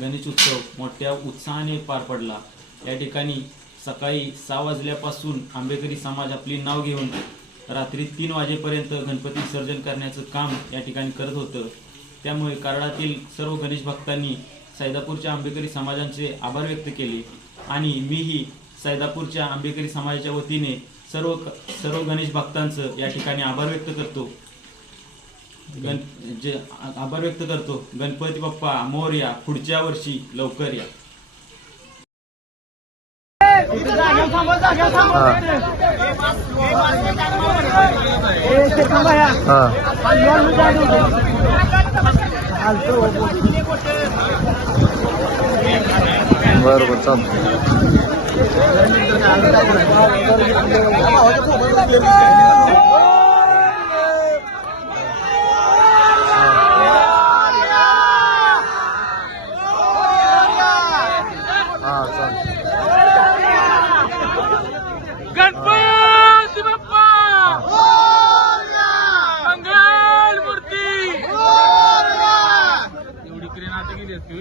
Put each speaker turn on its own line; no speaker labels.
गणेश उत्सव मोठ्या उत्साहाने पार पडला. या ठिकाणी सकाळी सहा वाजल्यापासून आंबेकरी समाज आपली नाव घेऊन रात्री तीन वाजेपर्यंत गणपती विसर्जन करण्याचं काम या ठिकाणी करत होतं. त्यामुळे कराडातील सर्व गणेश भक्तांनी सैदापूरच्या आंबेकरी समाजांचे आभार व्यक्त केले आणि मीही सैदापूरच्या आंबेकरी समाजाच्या वतीने सर्व सर्व गणेश भक्तांचं या ठिकाणी आभार व्यक्त करतो. गण जे आभार व्यक्त करतो. गणपती बाप्पा मोरया पुढच्या वर्षी लवकर या.
बरं बरं चालतं
नाटक घेतली